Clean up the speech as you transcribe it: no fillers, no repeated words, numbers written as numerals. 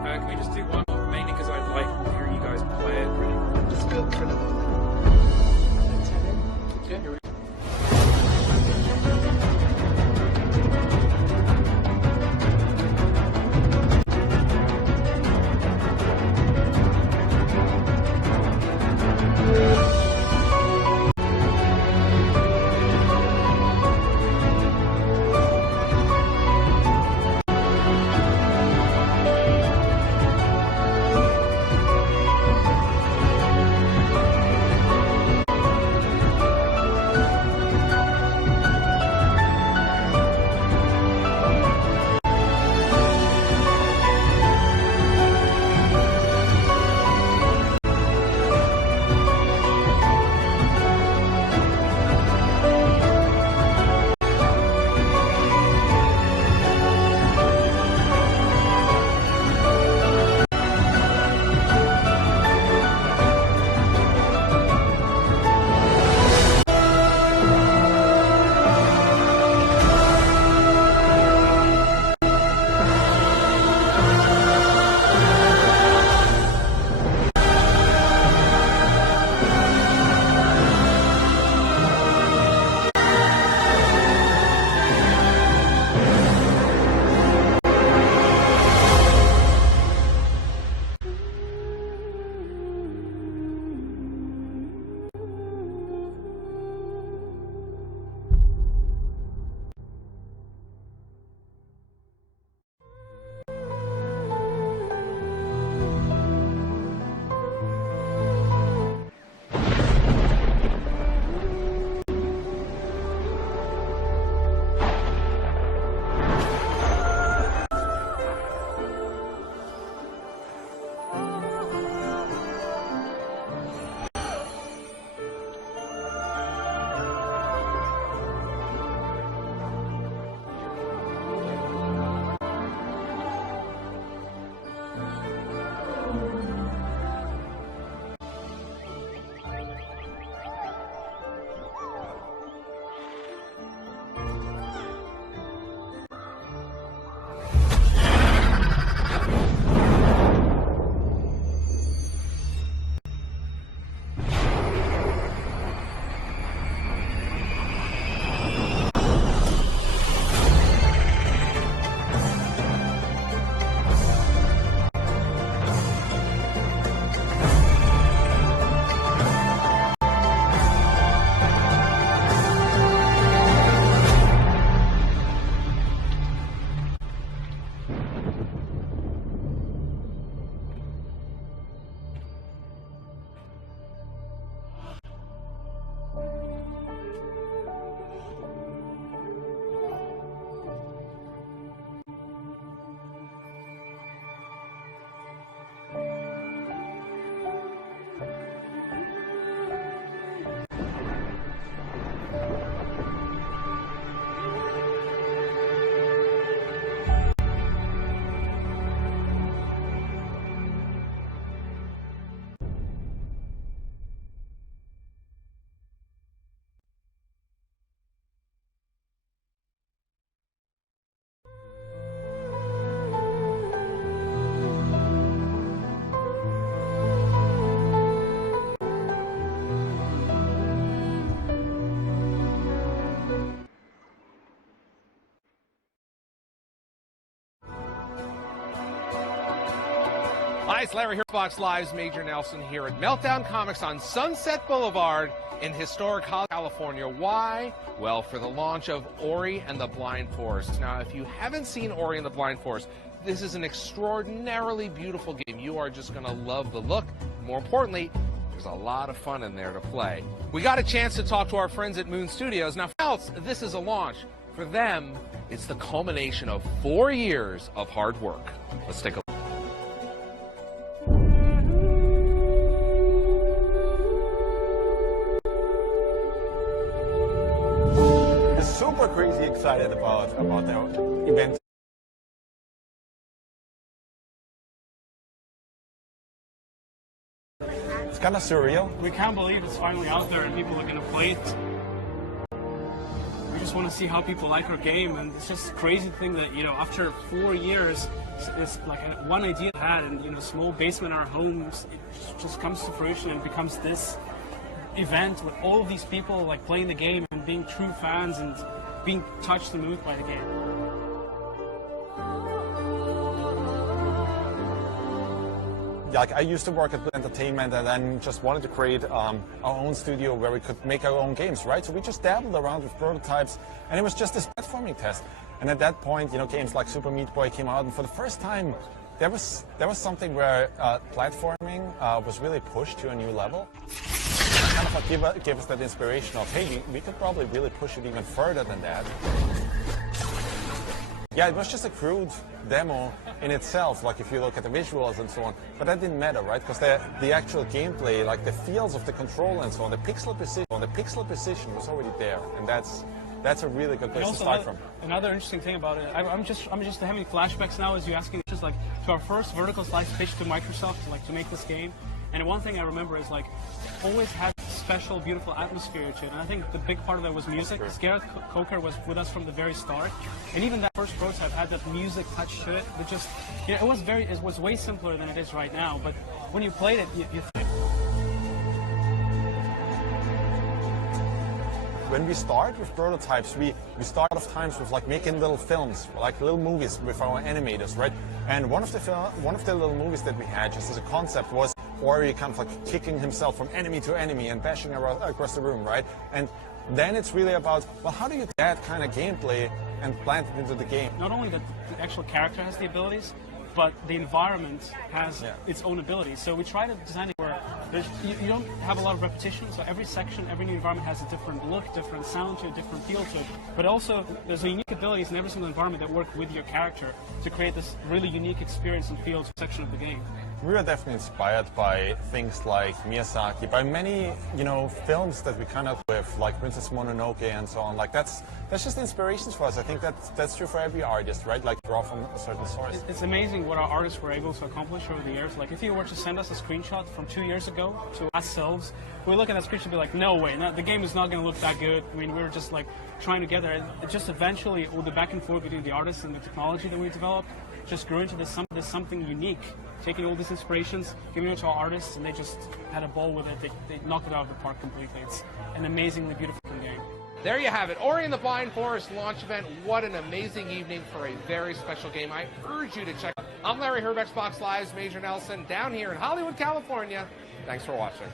can we just do one more? Mainly because I'd like to hear you guys play it. Just go for the Yeah, here we go. Hi, it's Larry here, Fox Live's Major Nelson here at Meltdown Comics on Sunset Boulevard in historic Hollywood, California. Why? Well, for the launch of Ori and the Blind Forest. Now, if you haven't seen Ori and the Blind Forest, this is an extraordinarily beautiful game. You are just going to love the look. More importantly, there's a lot of fun in there to play. We got a chance to talk to our friends at Moon Studios. Now, for else, this is a launch. For them, it's the culmination of 4 years of hard work. Let's take a look. Super crazy excited about the event. It's kind of surreal. We can't believe it's finally out there and people are going to play it. We just want to see how people like our game, and it's just a crazy thing that, you know, after 4 years, it's like one idea I had, and, you know, small basement in our homes, it just comes to fruition and becomes this event with all of these people like playing the game and being true fans and being touched and moved by the game. Like, I used to work at Entertainment and then just wanted to create our own studio where we could make our own games, right? So we just dabbled around with prototypes, and it was just this platforming test. And at that point, you know, games like Super Meat Boy came out, and for the first time, there was something where platforming was really pushed to a new level. Kind of like gave us that inspiration of, hey, we could probably really push it even further than that. Yeah, it was just a crude demo in itself, like if you look at the visuals and so on, but that didn't matter, right? Because the actual gameplay, like the feels of the control and so on, the pixel precision was already there, and that's a really good place to start from. Another interesting thing about it, I'm just having flashbacks now as you asking, just like to our first vertical slice pitch to Microsoft, like to make this game. And one thing I remember is like always had special, beautiful atmosphere to it. And I think the big part of that was music. Gareth Coker was with us from the very start, and even that first prototype had that music touch to it. That just, you know, it was way simpler than it is right now. But when you played it, you think. When we start with prototypes, we start a lot of times with like making little films, like little movies with our animators, right? And one of the little movies that we had, just as a concept, was Ori kind of like kicking himself from enemy to enemy and bashing across the room, right? And then it's really about, well, how do you take that kind of gameplay and plant it into the game? Not only that the actual character has the abilities, but the environment has its own abilities. So we try to design it where you don't have a lot of repetition, so every section, every new environment has a different look, different sound to it, different feel to it. But also, there's unique abilities in every single environment that work with your character to create this really unique experience and feel to a section of the game. We were definitely inspired by things like Miyazaki, by many, you know, films that we kind of with, like Princess Mononoke and so on. Like that's just inspirations for us. I think that's true for every artist, right? Like draw from a certain source. It's amazing what our artists were able to accomplish over the years. Like if you were to send us a screenshot from 2 years ago to ourselves, we look at that screenshot and be like, no way, the game is not going to look that good. I mean, we were just like trying together. It just eventually, all the back and forth between the artists and the technology that we developed just grew into this something unique. Taking all these inspirations, giving it to our artists, and they just had a ball with it. They knocked it out of the park completely. It's an amazingly beautiful game. There you have it, Ori and the Blind Forest launch event. What an amazing evening for a very special game. I urge you to check it out. I'm Larry Herb, Xbox Live's Major Nelson, down here in Hollywood, California. Thanks for watching.